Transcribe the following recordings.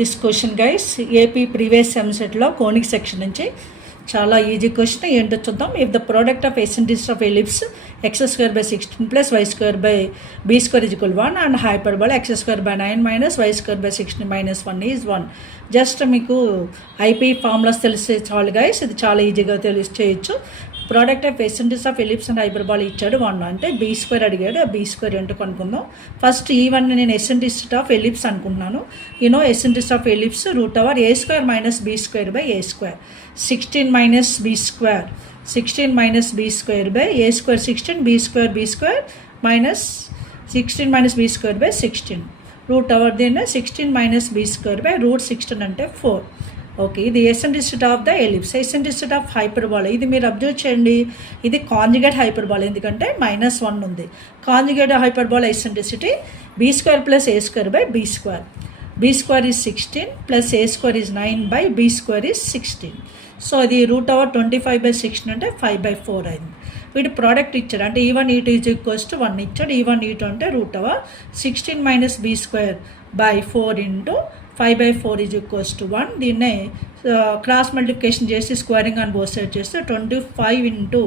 This question guys AP previous సెమిస్టర్లో conic section నుంచి చాలా ఈజీ క్వశ్చన్ ఏంటో చూద్దాం. If the product of eccentricities of ellipse x square by 16 plus y square by b square is equal to 1 and hyperbola x square by 9 minus y square by 16 minus 1 is 1. Just మీకు IP formulas తెలిసే చాలు guys, ఇది చాలా ఈజీగా చేయొచ్చు. Product of eccentricities of ellipse and hyperbola ఇచ్చాడు 1 అంటే be square అడిగాడు. ఆ బీ స్క్వేర్ ఏంటో కనుక్కుందాం. ఫస్ట్ ఈ 1 నేను ఎసెంట్రీస్ ఆఫ్ ఎలిప్స్ అనుకుంటున్నాను. Eccentricities of ellipse root over A square minus B square by A square, 16 minus B square, 16 minus b square by a square 16, b square minus 16 minus b square by 16 root over then 16 minus b square by root 16 అంటే 4. Okay, ఇది eccentricity of the ellipse. Eccentricity of hyperbola ఇది మీరు observe చేయండి, ఇది conjugate హైపర్బాలా ఎందుకంటే -1 ఉంది. Conjugate hyperbola eccentricity b square plus a square by b square. b square is 16 plus a square is 9 by b square is 16. So అది root over 25/16 అంటే 5/4 అయింది. వీటి ప్రోడక్ట్ ఇచ్చాడు అంటే E1 E2 is equals to 1 ఇచ్చాడు. E1 E2 అంటే root over 16 minus B square by 4 into 5/4 is equals to 1. దీన్నే cross multiplication చేసి స్క్వేరింగ్ అని బోత్ సైడ్ చేస్తే 25 into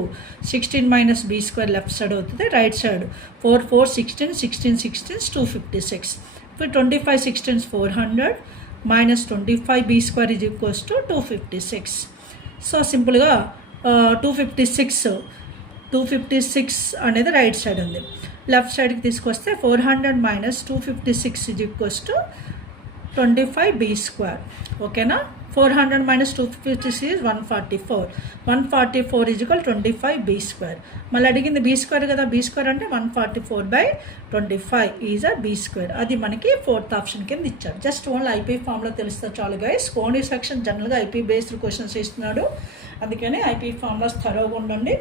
16 minus B square left side అవుతుంది, రైట్ సైడ్ 4 4 16 16 16 256. ఇప్పుడు 25 16 400 minus 25 B square is equals to 256. So సింపుల్గా 256 అనేది right side ఉంది. Left సైడ్కి తీసుకొస్తే 400 minus 256 is equals to 25 B square. ఓకేనా, 400 minus 256 is 144. 144 is equal 25 b square. మళ్ళీ అడిగింది b square కదా, b square అంటే 144/25 ఈజ్ a b square. అది మనకి 4th ఆప్షన్ కింద ఇచ్చాడు. జస్ట్ ఓన్లీ ఐపీ ఫామ్లో తెలిస్తే చాలు గైస్. కోనీ సెక్షన్ జనరల్గా ఐపీ బేస్డ్ క్వశ్చన్స్ ఇస్తున్నాడు, అందుకని ఐపీ ఫామ్లాస్ థరోగా ఉండండి,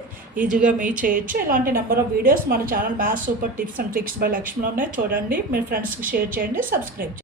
ఈజీగా మీరు చేయొచ్చు. ఇలాంటి నెంబర్ ఆఫ్ వీడియోస్ మన channel Maths Super Tips and Tricks by Lakshman ఉన్నాయి, చూడండి. మీ ఫ్రెండ్స్కి షేర్ చేయండి, సబ్స్క్రైబ్ చేయండి.